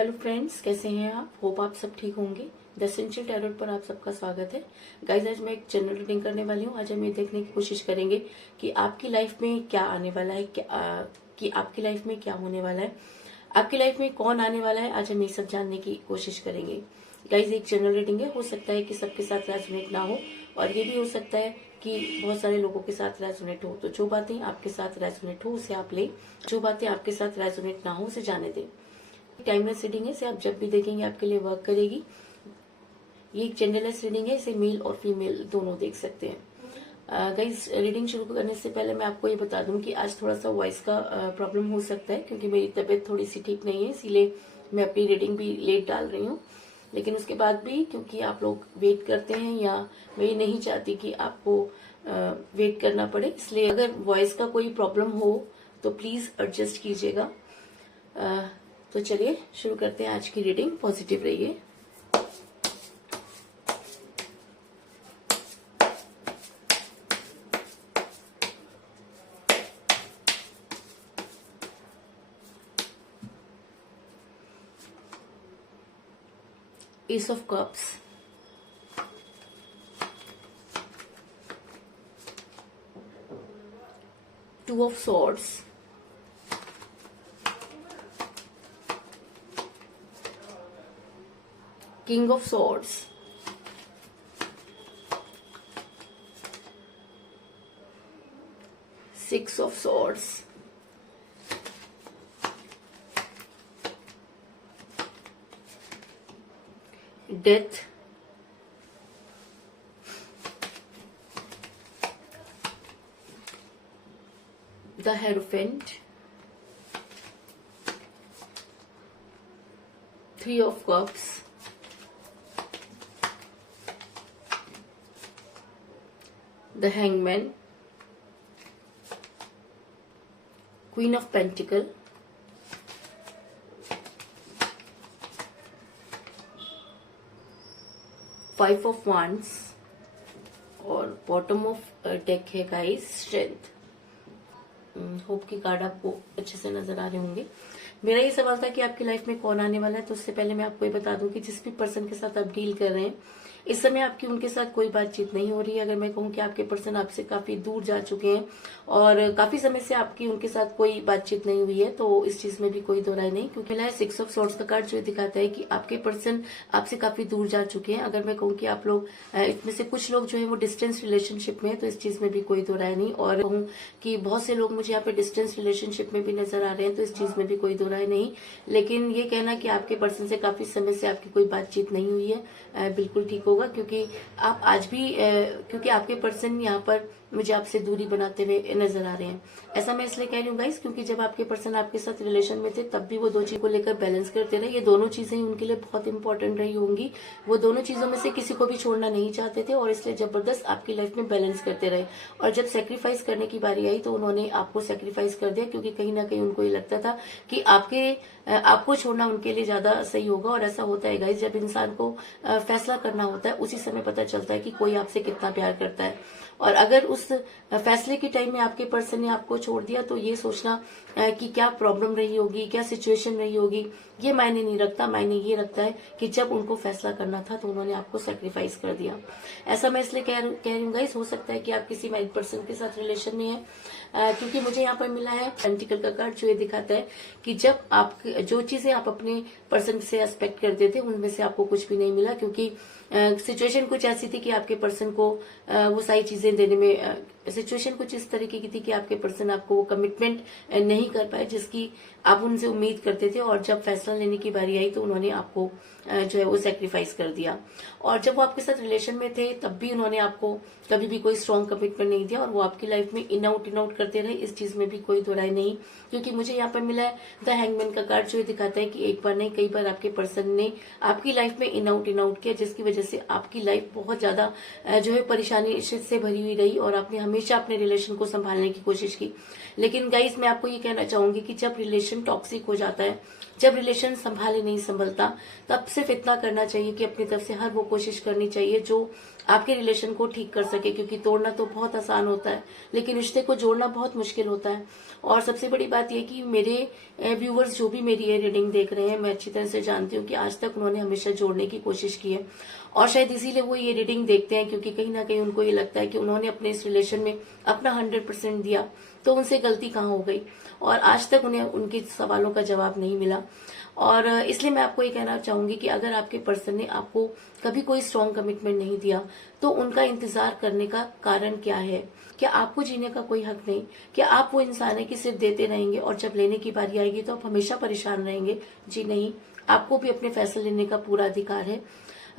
Hello friends, कैसे हैं आप? होप आप सब ठीक होंगे। द एसेंशियल टैरोट पर आप सबका स्वागत है। गाइज, आज मैं एक जनरल रीडिंग करने वाली हूँ। आज हम ये देखने की कोशिश करेंगे कि आपकी लाइफ में क्या आने वाला है, कि आपकी लाइफ में क्या होने वाला है, आपकी लाइफ में कौन आने वाला है। आज हम ये सब जानने की कोशिश करेंगे। गाइज, एक जनरल रीडिंग है, हो सकता है कि सबके साथ रेजोनेट ना हो, और ये भी हो सकता है कि बहुत सारे लोगों के साथ रेजोनेट हो। तो जो बातें आपके साथ रेजोनेट हो उसे आप ले, जो बातें आपके साथ रेजोनेट ना हो उसे जाने दें। टाइमलेस रीडिंग है, इसे आप जब भी देखेंगे आपके लिए वर्क करेगी। ये एक जेंडरलेस रीडिंग है, इसे मेल और फीमेल दोनों देख सकते हैं। गाइस, रीडिंग शुरू करने से पहले मैं आपको ये बता दूं कि आज थोड़ा सा वॉइस का प्रॉब्लम हो सकता है, क्योंकि मेरी तबीयत थोड़ी सी ठीक नहीं है, इसीलिए मैं अपनी रीडिंग भी लेट डाल रही हूँ। लेकिन उसके बाद भी क्योंकि आप लोग वेट करते हैं, या मैं ये नहीं चाहती कि आपको वेट करना पड़े, इसलिए अगर वॉइस का कोई प्रॉब्लम हो तो प्लीज एडजस्ट कीजिएगा। तो चलिए शुरू करते हैं आज की रीडिंग। पॉजिटिव रहिए। S of cups, two of swords, king of swords, six of swords, death, the hierophant, three of cups, the hangman, queen of pentacle, five of wands, और बॉटम ऑफ डेक है guys, strength. Hope की card आपको अच्छे से नजर आ रहे होंगे। मेरा ये सवाल था कि आपकी लाइफ में कौन आने वाला है, तो उससे पहले मैं आपको ये बता दूं कि जिस भी पर्सन के साथ आप डील कर रहे हैं, इस समय आपकी उनके साथ कोई बातचीत नहीं हो रही है। अगर मैं कहूँ कि आपके पर्सन आपसे काफी दूर जा चुके हैं और काफी समय से आपकी उनके साथ कोई बातचीत नहीं हुई है, तो इस चीज में भी कोई दो राय नहीं, क्योंकि मिला है सिक्स ऑफ सॉर्ड्स का कार्ड, जो दिखाता है कि आपके पर्सन आपसे काफी दूर जा चुके हैं। अगर मैं कहूँ कि आप लोग इसमें से कुछ लोग जो है वो डिस्टेंस रिलेशनशिप में है, तो इस चीज में भी कोई दो राय नहीं। और कहूँ कि बहुत से लोग मुझे यहाँ पे डिस्टेंस रिलेशनशिप में भी नजर आ रहे हैं, तो इस चीज में भी कोई दो राय नहीं। लेकिन ये कहना कि आपके पर्सन से काफी समय से आपकी कोई बातचीत नहीं हुई है, बिल्कुल ठीक होगा, क्योंकि आप आज भी क्योंकि आपके पर्सन यहाँ पर मुझे आपसे दूरी बनाते हुए नजर आ रहे हैं। ऐसा मैं इसलिए कह रही हूँ गाइस, क्योंकि जब आपके पर्सन आपके साथ रिलेशन में थे तब भी वो दो चीज को लेकर बैलेंस करते रहे। ये दोनों चीजें उनके लिए बहुत इंपॉर्टेंट रही होंगी। वो दोनों चीजों में से किसी को भी छोड़ना नहीं चाहते थे, और इसलिए जबरदस्त आपकी लाइफ में बैलेंस करते रहे। और जब सेक्रीफाइस करने की बारी आई तो उन्होंने आपको सेक्रीफाइस कर दिया, क्योंकि कहीं ना कहीं उनको ये लगता था कि आपको छोड़ना उनके लिए ज्यादा सही होगा। और ऐसा होता है गाइस, जब इंसान को फैसला करना होता है उसी समय पता चलता है कि कोई आपसे कितना प्यार करता है। और अगर उस फैसले के टाइम में आपके पर्सन ने आपको छोड़ दिया, तो ये सोचना कि क्या प्रॉब्लम रही होगी, क्या सिचुएशन रही होगी, ये मायने नहीं रखता। मायने ये रखता है कि जब उनको फैसला करना था तो उन्होंने आपको सेक्रीफाइस कर दिया। ऐसा मैं इसलिए कह रही हूँ गाइस, हो सकता है कि आप किसी मैरिड पर्सन के साथ रिलेशन में है, क्योंकि मुझे यहाँ पर मिला है पेंटिकल का कार्ड, जो ये दिखाता है कि जब आप जो चीजें आप अपने पर्सन से एक्सपेक्ट करते थे उनमें से आपको कुछ भी नहीं मिला, क्योंकि सिचुएशन कुछ ऐसी थी कि आपके पर्सन को वो सारी चीजें देने में सिचुएशन कुछ इस तरीके की थी कि आपके पर्सन आपको वो कमिटमेंट नहीं कर पाए जिसकी आप उनसे उम्मीद करते थे। और जब फैसला लेने की बारी आई तो उन्होंने आपको जो है वो सेक्रीफाइस कर दिया। और जब वो आपके साथ रिलेशन में थे तब भी उन्होंने आपको कभी भी कोई स्ट्रॉन्ग कमिटमेंट नहीं दिया, और वो आपकी लाइफ में इन आउट करते रहे। इस चीज में भी कोई दो राय नहीं, क्योंकि मुझे यहाँ पर मिला है द हैंगमैन का कार्ड, जो ये दिखाता है कि एक बार नहीं कई बार आपके पर्सन ने आपकी लाइफ में इन आउट किया, जिसकी वजह से आपकी लाइफ बहुत ज्यादा जो है परेशानी से भरी हुई रही, और आपने हमेशा अपने रिलेशन को संभालने की कोशिश की। लेकिन गाइस मैं आपको ये कहना चाहूंगी कि जब रिलेशन टॉक्सिक हो जाता है, जब रिलेशन संभाले नहीं संभलता, तब सिर्फ इतना करना चाहिए कि अपनी तरफ से हर वो कोशिश करनी चाहिए जो आपके रिलेशन को ठीक कर सके, क्योंकि तोड़ना तो बहुत आसान होता है लेकिन रिश्ते को जोड़ना बहुत मुश्किल होता है। और सबसे बड़ी बात यह कि मेरे व्यूवर्स जो भी मेरी ये रीडिंग देख रहे हैं, मैं अच्छी तरह से जानती हूँ कि आज तक उन्होंने हमेशा जोड़ने की कोशिश की है, और शायद इसीलिए वो ये रीडिंग देखते हैं, क्योंकि कहीं ना कहीं उनको ये लगता है कि उन्होंने अपने इस रिलेशन में अपना 100% दिया, तो उनसे गलती कहाँ हो गई, और आज तक उन्हें उनके सवालों का जवाब नहीं मिला। और इसलिए मैं आपको ये कहना चाहूंगी कि अगर आपके पर्सन ने आपको कभी कोई स्ट्रॉन्ग कमिटमेंट नहीं दिया, तो उनका इंतजार करने का कारण क्या है? क्या आपको जीने का कोई हक नहीं? क्या आप वो इंसान है कि सिर्फ देते रहेंगे और जब लेने की बारी आएगी तो आप हमेशा परेशान रहेंगे? जी नहीं, आपको भी अपने फैसले लेने का पूरा अधिकार है।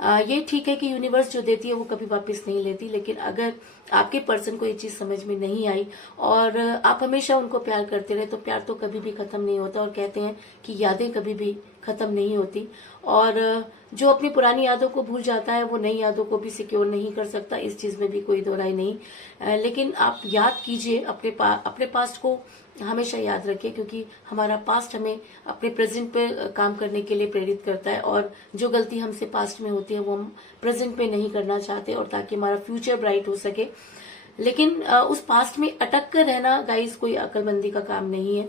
ये ठीक है कि यूनिवर्स जो देती है वो कभी वापस नहीं लेती, लेकिन अगर आपके पर्सन को ये चीज समझ में नहीं आई और आप हमेशा उनको प्यार करते रहे, तो प्यार तो कभी भी खत्म नहीं होता। और कहते हैं कि यादें कभी भी खत्म नहीं होती, और जो अपनी पुरानी यादों को भूल जाता है वो नई यादों को भी सिक्योर नहीं कर सकता, इस चीज में भी कोई दो राय नहीं। लेकिन आप याद कीजिए, अपने पास्ट को हमेशा याद रखिए, क्योंकि हमारा पास्ट हमें अपने प्रेजेंट पे काम करने के लिए प्रेरित करता है, और जो गलती हमसे पास्ट में होती है वो हम प्रेजेंट पे नहीं करना चाहते, और ताकि हमारा फ्यूचर ब्राइट हो सके। लेकिन उस पास्ट में अटक कर रहना गाइस कोई अक्लमंदी का काम नहीं है,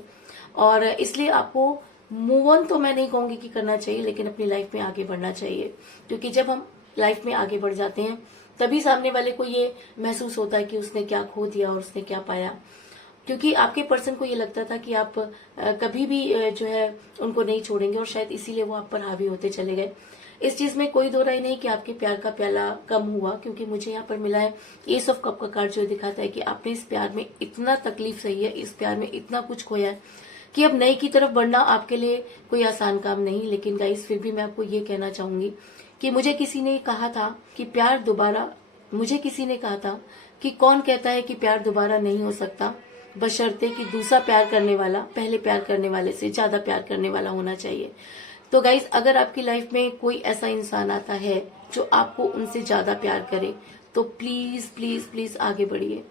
और इसलिए आपको मूव ऑन तो मैं नहीं कहूंगी कि करना चाहिए, लेकिन अपनी लाइफ में आगे बढ़ना चाहिए, क्योंकि जब हम लाइफ में आगे बढ़ जाते हैं तभी सामने वाले को ये महसूस होता है कि उसने क्या खो दिया और उसने क्या पाया। क्योंकि आपके पर्सन को ये लगता था कि आप कभी भी जो है उनको नहीं छोड़ेंगे, और शायद इसीलिए वो आप पर हावी होते चले गए। इस चीज में कोई दो राय नहीं कि आपके प्यार का प्याला कम हुआ, क्योंकि मुझे यहाँ पर मिला है एस ऑफ कप का कार्ड, जो दिखाता है कि आपने इस प्यार में इतना तकलीफ सही है, इस प्यार में इतना कुछ खोया है कि अब नई की तरफ बढ़ना आपके लिए कोई आसान काम नहीं। लेकिन गाइस फिर भी मैं आपको ये कहना चाहूंगी कि मुझे किसी ने कहा था कि प्यार दोबारा, मुझे किसी ने कहा था कि कौन कहता है कि प्यार दोबारा नहीं हो सकता, बशर्ते कि दूसरा प्यार करने वाला पहले प्यार करने वाले से ज्यादा प्यार करने वाला होना चाहिए। तो गाइस अगर आपकी लाइफ में कोई ऐसा इंसान आता है जो आपको उनसे ज्यादा प्यार करे, तो प्लीज प्लीज प्लीज आगे बढ़िए,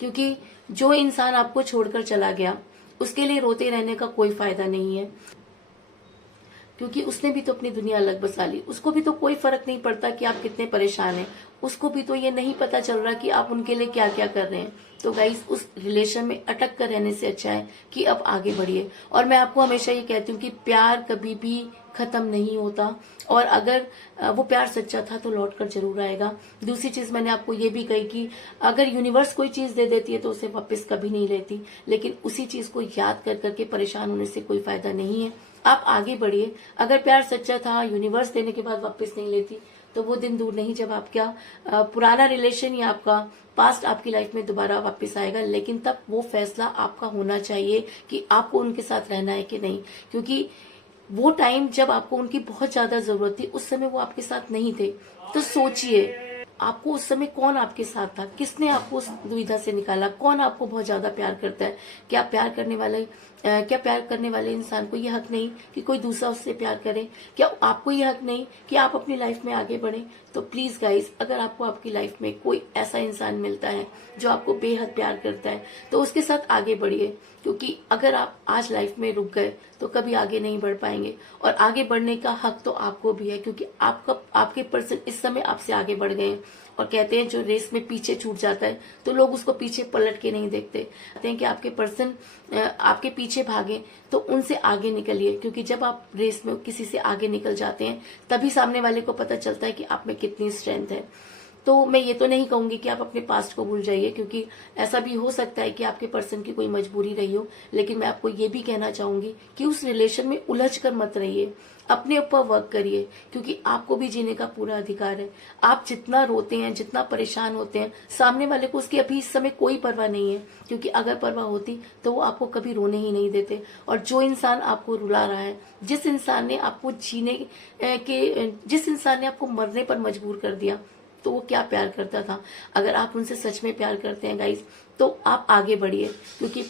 क्योंकि जो इंसान आपको छोड़कर चला गया उसके लिए रोते रहने का कोई फायदा नहीं है, क्योंकि उसने भी तो अपनी दुनिया अलग बसा ली। उसको भी तो कोई फर्क नहीं पड़ता कि आप कितने परेशान हैं, उसको भी तो ये नहीं पता चल रहा कि आप उनके लिए क्या क्या कर रहे हैं। तो गाइस उस रिलेशन में अटक कर रहने से अच्छा है कि अब आगे बढ़िए। और मैं आपको हमेशा ये कहती हूँ कि प्यार कभी भी खत्म नहीं होता, और अगर वो प्यार सच्चा था तो लौट कर जरूर आएगा। दूसरी चीज मैंने आपको ये भी कही कि अगर यूनिवर्स कोई चीज दे देती है तो उसे वापस कभी नहीं लेती, लेकिन उसी चीज को याद कर करके परेशान होने से कोई फायदा नहीं है। आप आगे बढ़िए। अगर प्यार सच्चा था, यूनिवर्स देने के बाद वापस नहीं लेती, तो वो दिन दूर नहीं जब आपका पुराना रिलेशन या आपका पास्ट आपकी लाइफ में दोबारा वापस आएगा। लेकिन तब वो फैसला आपका होना चाहिए कि आपको उनके साथ रहना है कि नहीं, क्योंकि वो टाइम जब आपको उनकी बहुत ज्यादा जरूरत थी, उस समय वो आपके साथ नहीं थे। तो सोचिए आपको उस समय कौन आपके साथ था, किसने आपको उस दुविधा से निकाला, कौन आपको बहुत ज्यादा प्यार करता है। क्या प्यार करने वाले इंसान को यह हक नहीं कि कोई दूसरा उससे प्यार करे? क्या आपको यह हक नहीं कि आप अपनी लाइफ में आगे बढ़े? तो प्लीज गाइस, अगर आपको आपकी लाइफ में कोई ऐसा इंसान मिलता है जो आपको बेहद प्यार करता है, तो उसके साथ आगे बढ़िए, क्योंकि अगर आप आज लाइफ में रुक गए तो कभी आगे नहीं बढ़ पाएंगे। और आगे बढ़ने का हक तो आपको भी है, क्योंकि आपके पर्सन इस समय आपसे आगे बढ़ गए हैं। और कहते हैं जो रेस में पीछे छूट जाता है तो लोग उसको पीछे पलट के नहीं देखते। कहते हैं कि आपके पर्सन आपके पीछे भागे तो उनसे आगे निकलिए, क्योंकि जब आप रेस में किसी से आगे निकल जाते हैं तभी सामने वाले को पता चलता है कि आप में कितनी स्ट्रेंथ है। तो मैं ये तो नहीं कहूंगी कि आप अपने पास्ट को भूल जाइए, क्योंकि ऐसा भी हो सकता है कि आपके पर्सन की कोई मजबूरी रही हो। लेकिन मैं आपको ये भी कहना चाहूंगी कि उस रिलेशन में उलझ कर मत रहिए, अपने ऊपर वर्क करिए, क्योंकि आपको भी जीने का पूरा अधिकार है। आप जितना रोते हैं, जितना परेशान होते हैं, सामने वाले को उसकी अभी इस समय कोई परवाह नहीं है, क्योंकि अगर परवाह होती तो वो आपको कभी रोने ही नहीं देते। और जो इंसान आपको रुला रहा है, जिस इंसान ने आपको जिस इंसान ने आपको मरने पर मजबूर कर दिया, तो वो क्या प्यार करता था? अगर आप उनसे सच में प्यार करते हैं गाइस, तो आप आगे बढ़िए, क्योंकि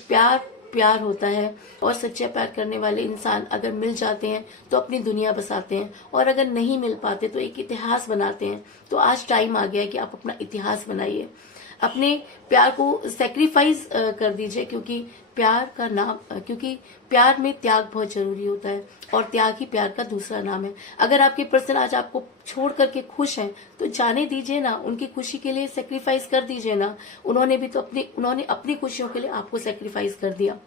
प्यार होता है। और सच्चा प्यार करने वाले इंसान अगर मिल जाते हैं तो अपनी दुनिया बसाते हैं, और अगर नहीं मिल पाते तो एक इतिहास बनाते हैं। तो आज टाइम आ गया है कि आप अपना इतिहास बनाइए। अपने प्यार को सेक्रीफाइस कर दीजिए, क्योंकि प्यार में त्याग बहुत जरूरी होता है और त्याग ही प्यार का दूसरा नाम है। अगर आपके पर्सन आज आपको छोड़ करके खुश हैं तो जाने दीजिए ना, उनकी खुशी के लिए सेक्रीफाइस कर दीजिए ना। उन्होंने अपनी खुशियों के लिए आपको सेक्रीफाइस कर दिया,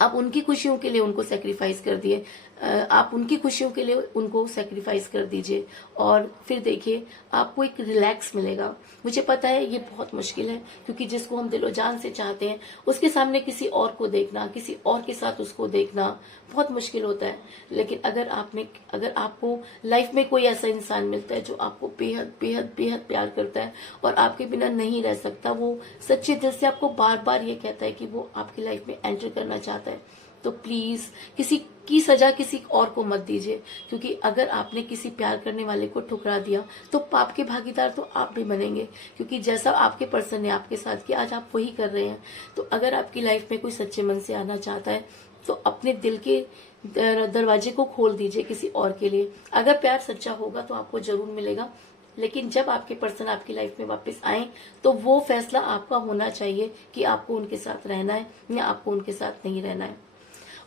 आप उनकी खुशियों के लिए उनको सेक्रीफाइस कर दिए, आप उनकी खुशियों के लिए उनको सेक्रीफाइस कर दीजिए और फिर देखिए आपको एक रिलैक्स मिलेगा। मुझे पता है ये बहुत मुश्किल है, क्योंकि जिसको हम दिलो जान से चाहते हैं उसके सामने किसी और को देखना, किसी और के साथ उसको देखना बहुत मुश्किल होता है। लेकिन अगर आपको लाइफ में कोई ऐसा इंसान मिलता है जो आपको बेहद बेहद बेहद प्यार करता है और आपके बिना नहीं रह सकता, वो सच्चे दिल से आपको बार बार ये कहता है कि वो आपकी लाइफ में एंटर करना चाहता है, तो प्लीज किसी की सजा किसी और को मत दीजिए। क्योंकि अगर आपने किसी प्यार करने वाले को ठुकरा दिया तो पाप के भागीदार तो आप भी बनेंगे, क्योंकि जैसा आपके पर्सन ने आपके साथ किया आज आप वही कर रहे हैं। तो अगर आपकी लाइफ में कोई सच्चे मन से आना चाहता है तो अपने दिल के दरवाजे को खोल दीजिए किसी और के लिए। अगर प्यार सच्चा होगा तो आपको जरूर मिलेगा, लेकिन जब आपके पर्सन आपकी लाइफ में वापस आए तो वो फैसला आपका होना चाहिए कि आपको उनके साथ रहना है या आपको उनके साथ नहीं रहना है।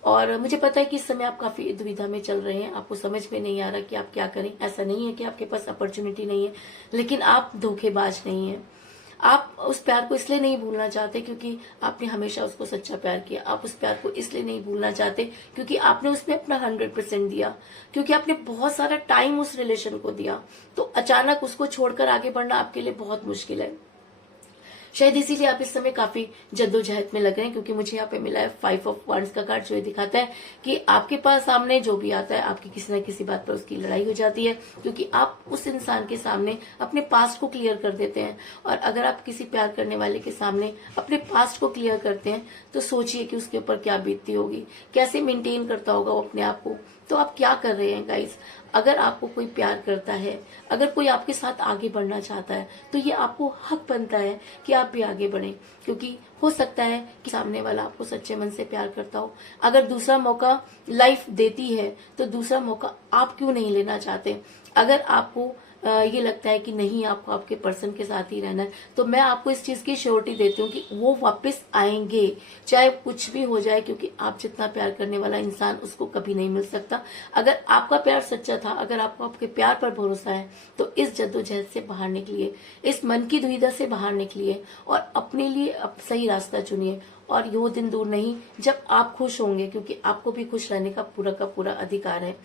और मुझे पता है कि इस समय आप काफी दुविधा में चल रहे हैं, आपको समझ में नहीं आ रहा कि आप क्या करें। ऐसा नहीं है कि आपके पास अपॉर्चुनिटी नहीं है, लेकिन आप धोखेबाज नहीं है। आप उस प्यार को इसलिए नहीं भूलना चाहते क्योंकि आपने हमेशा उसको सच्चा प्यार किया। आप उस प्यार को इसलिए नहीं भूलना चाहते क्योंकि आपने उसमें अपना 100% दिया, क्योंकि आपने बहुत सारा टाइम उस रिलेशन को दिया। तो अचानक उसको छोड़कर आगे बढ़ना आपके लिए बहुत मुश्किल है। शायद इसीलिए आप इस समय काफी जद्दोजहद में लग रहे हैं, क्योंकि मुझे यहाँ पे मिला है 5 ऑफ वांड्स का कार्ड, जो ये दिखाता है कि आपके पास सामने जो भी आता है आपकी किसी न किसी बात पर उसकी लड़ाई हो जाती है, क्योंकि आप उस इंसान के सामने अपने पास्ट को क्लियर कर देते हैं। और अगर आप किसी प्यार करने वाले के सामने अपने पास्ट को क्लियर करते हैं तो सोचिए कि उसके ऊपर क्या बीतती होगी, कैसे मेंटेन करता होगा वो अपने आप को। तो आप क्या कर रहे हैं गाइस? अगर आपको कोई प्यार करता है, अगर कोई आपके साथ आगे बढ़ना चाहता है, तो ये आपको हक बनता है कि आप भी आगे बढ़ें, क्योंकि हो सकता है कि सामने वाला आपको सच्चे मन से प्यार करता हो। अगर दूसरा मौका लाइफ देती है तो दूसरा मौका आप क्यों नहीं लेना चाहते? अगर आपको ये लगता है कि नहीं आपको आपके पर्सन के साथ ही रहना है, तो मैं आपको इस चीज की श्योरिटी देती हूँ कि वो वापस आएंगे, चाहे कुछ भी हो जाए, क्योंकि आप जितना प्यार करने वाला इंसान उसको कभी नहीं मिल सकता। अगर आपका प्यार सच्चा था, अगर आपको आपके प्यार पर भरोसा है, तो इस जद्दोजहद से बाहर निकलिए, इस मन की दुविधा से बाहर निकलिए और अपने लिए अब सही रास्ता चुनिए। और ये दिन दूर नहीं जब आप खुश होंगे, क्योंकि आपको भी खुश रहने का पूरा अधिकार है।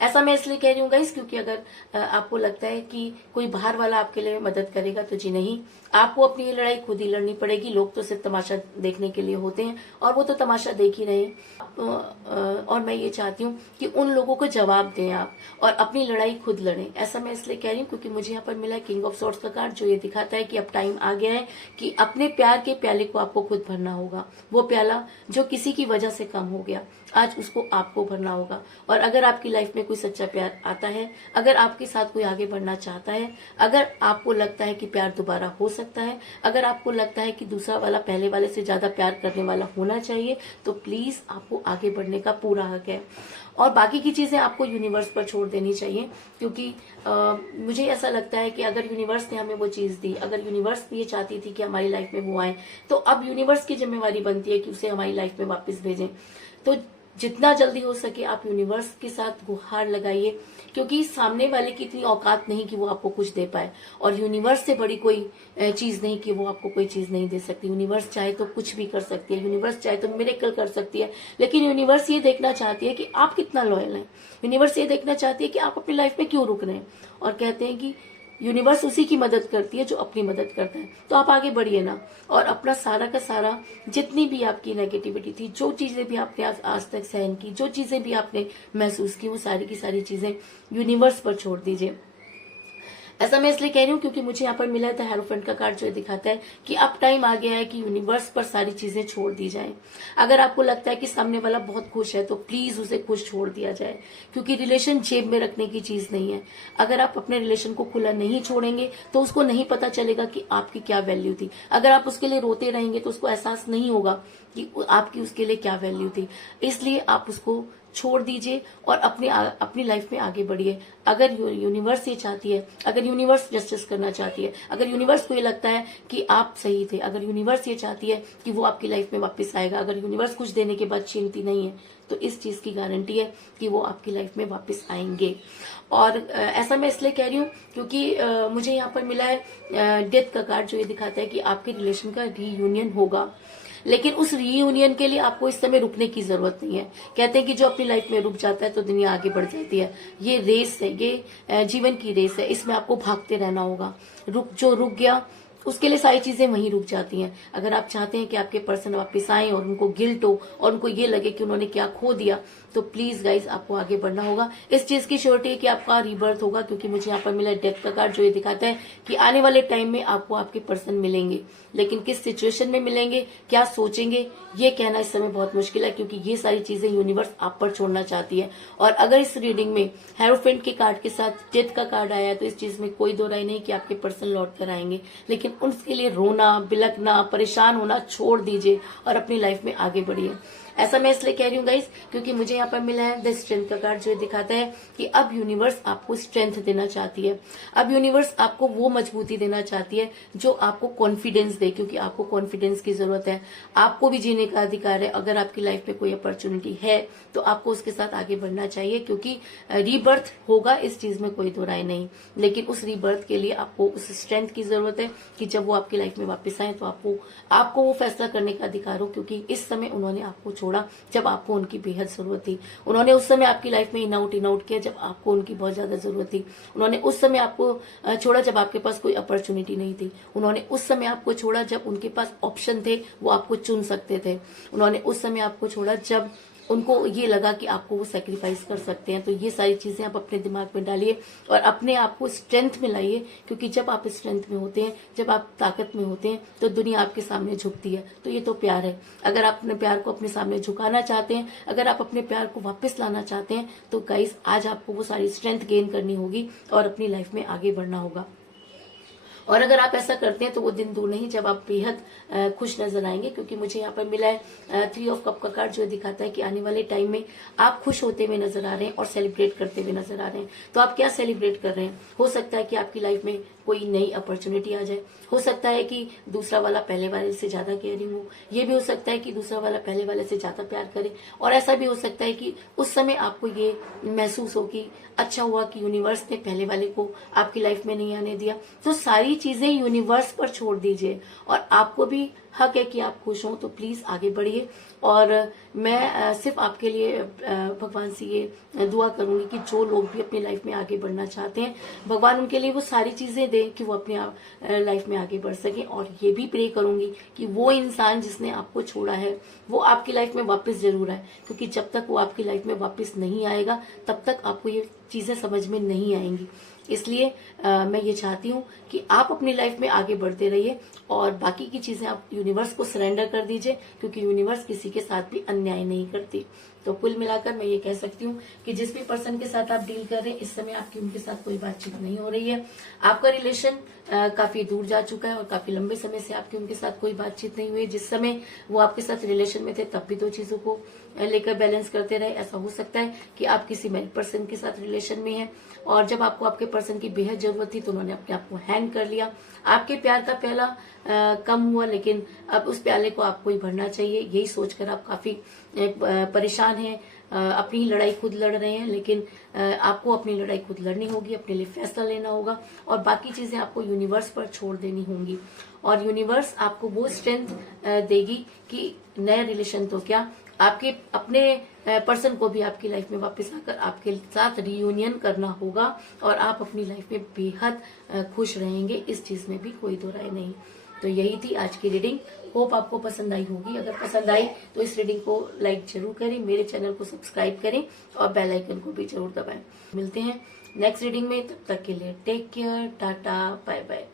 ऐसा मैं इसलिए कह रही हूँ गाइस, क्योंकि अगर आपको लगता है कि कोई बाहर वाला आपके लिए मदद करेगा, तो जी नहीं, आपको अपनी ये लड़ाई खुद ही लड़नी पड़ेगी। लोग तो सिर्फ तमाशा देखने के लिए होते हैं और वो तो तमाशा देख ही रहे हैं। और मैं ये चाहती हूँ कि उन लोगों को जवाब दें आप और अपनी लड़ाई खुद लड़ें। ऐसा मैं इसलिए कह रही हूँ क्योंकि मुझे यहाँ पर मिला है किंग ऑफ सॉर्ड्स का कार्ड, जो ये दिखाता है कि अब टाइम आ गया है कि अपने प्यार के प्याले को आपको खुद भरना होगा। वो प्याला जो किसी की वजह से कम हो गया, आज उसको आपको भरना होगा। और अगर आपकी लाइफ में कोई सच्चा प्यार आता है, अगर आपके साथ कोई आगे बढ़ना चाहता है, अगर आपको लगता है कि प्यार दोबारा हो सकता है, अगर आपको लगता है कि दूसरा वाला पहले वाले से ज्यादा प्यार करने वाला होना चाहिए, तो प्लीज आपको आगे बढ़ने का पूरा हक है। और बाकी की चीजें आपको यूनिवर्स पर छोड़ देनी चाहिए, क्योंकि मुझे ऐसा लगता है कि अगर यूनिवर्स ने हमें वो चीज दी, अगर यूनिवर्स ये चाहती थी कि हमारी लाइफ में वो आए, तो अब यूनिवर्स की जिम्मेवारी बनती है कि उसे हमारी लाइफ में वापस भेजें। तो जितना जल्दी हो सके आप यूनिवर्स के साथ गुहार लगाइए, क्योंकि सामने वाले की इतनी औकात नहीं कि वो आपको कुछ दे पाए, और यूनिवर्स से बड़ी कोई चीज नहीं कि वो आपको कोई चीज नहीं दे सकती। यूनिवर्स चाहे तो कुछ भी कर सकती है, यूनिवर्स चाहे तो मिरेकल कर सकती है, लेकिन यूनिवर्स ये देखना चाहती है कि आप कितना लॉयल हैं। यूनिवर्स ये देखना चाहती है कि आप अपनी लाइफ में क्यों रुक रहे हैं। और कहते हैं कि यूनिवर्स उसी की मदद करती है जो अपनी मदद करता है। तो आप आगे बढ़िए ना, और अपना सारा का सारा जितनी भी आपकी नेगेटिविटी थी, जो चीजें भी आपने आज तक सहन की, जो चीजें भी आपने महसूस की, वो सारी की सारी चीजें यूनिवर्स पर छोड़ दीजिए। ऐसा मैं इसलिए कह रही हूँ क्योंकि मुझे यहाँ पर मिला था हेरोफेंट का कार्ड, जो दिखाता है कि अब टाइम आ गया है कि यूनिवर्स पर सारी चीजें छोड़ दी जाएं। अगर आपको लगता है कि सामने वाला बहुत खुश है, तो प्लीज उसे खुश छोड़ दिया जाए, क्योंकि रिलेशन जेब में रखने की चीज नहीं है। अगर आप अपने रिलेशन को खुला नहीं छोड़ेंगे तो उसको नहीं पता चलेगा कि आपकी क्या वैल्यू थी। अगर आप उसके लिए रोते रहेंगे तो उसको एहसास नहीं होगा कि आपकी उसके लिए क्या वैल्यू थी। इसलिए आप उसको छोड़ दीजिए और अपनी लाइफ में आगे बढ़िए। अगर यूनिवर्स ये चाहती है, अगर यूनिवर्स जस्टिस करना चाहती है, अगर यूनिवर्स को ये लगता है कि आप सही थे, अगर यूनिवर्स ये चाहती है कि वो आपकी लाइफ में वापस आएगा, अगर यूनिवर्स कुछ देने के बाद चिंती नहीं है, तो इस चीज की गारंटी है कि वो आपकी लाइफ में वापस आएंगे। और ऐसा मैं इसलिए कह रही हूँ क्योंकि मुझे यहाँ पर मिला है डेथ का कार्ड, जो ये दिखाता है कि आपके रिलेशन का रीयूनियन होगा। लेकिन उस रीयूनियन के लिए आपको इस समय रुकने की जरूरत नहीं है। कहते हैं कि जो अपनी लाइफ में रुक जाता है तो दुनिया आगे बढ़ जाती है। ये रेस है, ये जीवन की रेस है, इसमें आपको भागते रहना होगा। जो रुक गया उसके लिए सारी चीजें वहीं रुक जाती हैं। अगर आप चाहते हैं कि आपके पर्सन वापस आए और उनको गिल्ट हो और उनको ये लगे कि उन्होंने क्या खो दिया, तो प्लीज गाइज आपको आगे बढ़ना होगा। इस चीज की श्योरिटी है कि आपका रीबर्थ होगा, क्योंकि मुझे यहाँ पर मिला डेथ का कार्ड, जो ये दिखाता है कि आने वाले टाइम में आपको आपके पर्सन मिलेंगे। लेकिन किस सिचुएशन में मिलेंगे, क्या सोचेंगे, ये कहना इस समय बहुत मुश्किल है, क्योंकि ये सारी चीजें यूनिवर्स आप पर छोड़ना चाहती है। और अगर इस रीडिंग में हेरोफेंट के कार्ड के साथ डेथ का कार्ड आया है, तो इस चीज में कोई दो राय नहीं कि आपके पर्सन लौट कर आएंगे। लेकिन उसके लिए रोना, बिलखना, परेशान होना छोड़ दीजिए और अपनी लाइफ में आगे बढ़िए। ऐसा मैं इसलिए कह रही हूँ गाइस, क्योंकि मुझे यहाँ पर मिला है द स्ट्रेंथ का कार्ड, जो दिखाता है कि अब यूनिवर्स आपको स्ट्रेंथ देना चाहती है। अब यूनिवर्स आपको वो मजबूती देना चाहती है जो आपको कॉन्फिडेंस दे, क्योंकि आपको कॉन्फिडेंस की जरूरत है। आपको भी जीने का अधिकार है। अगर आपकी लाइफ में कोई अपॉर्चुनिटी है तो आपको उसके साथ आगे बढ़ना चाहिए, क्योंकि रीबर्थ होगा, इस चीज में कोई दो राय नहीं। लेकिन उस रीबर्थ के लिए आपको उस स्ट्रेंथ की जरूरत है कि जब वो आपकी लाइफ में वापस आए तो आपको वो फैसला करने का अधिकार हो, क्योंकि इस समय उन्होंने आपको छोड़ा जब आपको उनकी बेहद जरूरत थी। उन्होंने उस समय आपकी लाइफ में इन आउट किया जब आपको उनकी बहुत ज्यादा जरूरत थी। उन्होंने उस समय आपको छोड़ा जब आपके पास कोई अपॉर्चुनिटी नहीं थी। उन्होंने उस समय आपको छोड़ा जब उनके पास ऑप्शन थे, वो आपको चुन सकते थे। उन्होंने उस समय आपको छोड़ा जब उनको ये लगा कि आपको वो सेक्रीफाइस कर सकते हैं। तो ये सारी चीजें आप अपने दिमाग में डालिए और अपने आप को स्ट्रेंथ में लाइए, क्योंकि जब आप स्ट्रेंथ में होते हैं, जब आप ताकत में होते हैं, तो दुनिया आपके सामने झुकती है। तो ये तो प्यार है। अगर आप अपने प्यार को अपने सामने झुकाना चाहते हैं, अगर आप अपने प्यार को वापस लाना चाहते हैं, तो गाइस आज आपको वो सारी स्ट्रेंथ गेन करनी होगी और अपनी लाइफ में आगे बढ़ना होगा। और अगर आप ऐसा करते हैं तो वो दिन दूर नहीं जब आप बेहद खुश नजर आएंगे, क्योंकि मुझे यहाँ पर मिला है 3 ऑफ कप का कार्ड, जो दिखाता है कि आने वाले टाइम में आप खुश होते हुए नजर आ रहे हैं और सेलिब्रेट करते हुए नजर आ रहे हैं। तो आप क्या सेलिब्रेट कर रहे हैं? हो सकता है कि आपकी लाइफ में कोई नई अपॉर्चुनिटी आ जाए, हो सकता है कि दूसरा वाला पहले वाले से ज्यादा केयरिंग हो, ये भी हो सकता है कि दूसरा वाला पहले वाले से ज्यादा प्यार करे, और ऐसा भी हो सकता है कि उस समय आपको ये महसूस हो कि अच्छा हुआ कि यूनिवर्स ने पहले वाले को आपकी लाइफ में नहीं आने दिया। तो सारी चीजें यूनिवर्स पर छोड़ दीजिए और आपको भी हक है कि आप खुश हों। तो प्लीज आगे बढ़िए। और मैं सिर्फ आपके लिए भगवान से ये दुआ करूंगी कि जो लोग भी अपनी लाइफ में आगे बढ़ना चाहते हैं, भगवान उनके लिए वो सारी चीजें दे कि वो अपने लाइफ में आगे बढ़ सके। और ये भी प्रे करूंगी कि वो इंसान जिसने आपको छोड़ा है वो आपकी लाइफ में वापस जरूर आए, क्योंकि जब तक वो आपकी लाइफ में वापस नहीं आएगा तब तक आपको ये चीजें समझ में नहीं आएंगी। इसलिए मैं ये चाहती हूँ कि आप अपनी लाइफ में आगे बढ़ते रहिए और बाकी की चीजें आप यूनिवर्स को सरेंडर कर दीजिए, क्योंकि यूनिवर्स किसी के साथ भी अन्याय नहीं करती। तो कुल मिलाकर मैं ये कह सकती हूँ कि जिस भी पर्सन के साथ आप डील कर रहे हैं, इस समय आपकी उनके साथ कोई बातचीत नहीं हो रही है। आपका रिलेशन काफी दूर जा चुका है और काफी लंबे समय से आपकी उनके साथ कोई बातचीत नहीं हुई। जिस समय वो आपके साथ रिलेशन में थे तब भी दो चीजों को लेकर बैलेंस करते रहे। ऐसा हो सकता है कि आप किसी मैरिड पर्सन के साथ रिलेशन में हैं और जब आपको आपके पर्सन की बेहद जरूरत थी तो उन्होंने अपने आप को हैंग कर लिया। आपके प्यार का प्याला कम हुआ, लेकिन अब उस प्याले को आपको ही भरना चाहिए। यही सोचकर आप काफी परेशान हैं, अपनी लड़ाई खुद लड़ रहे हैं, लेकिन आपको अपनी लड़ाई खुद लड़नी होगी, अपने लिए फैसला लेना होगा और बाकी चीजें आपको यूनिवर्स पर छोड़ देनी होंगी। और यूनिवर्स आपको वो स्ट्रेंथ देगी कि नया रिलेशन तो क्या, आपके अपने पर्सन को भी आपकी लाइफ में वापस आकर आपके साथ रियूनियन करना होगा और आप अपनी लाइफ में बेहद खुश रहेंगे। इस चीज में भी कोई दो राय नहीं। तो यही थी आज की रीडिंग। होप आपको पसंद आई होगी। अगर पसंद आई तो इस रीडिंग को लाइक जरूर करें, मेरे चैनल को सब्सक्राइब करें और बेल आइकन को भी जरूर दबाएं। मिलते हैं नेक्स्ट रीडिंग में, तब तक के लिए take care, tata, bye bye.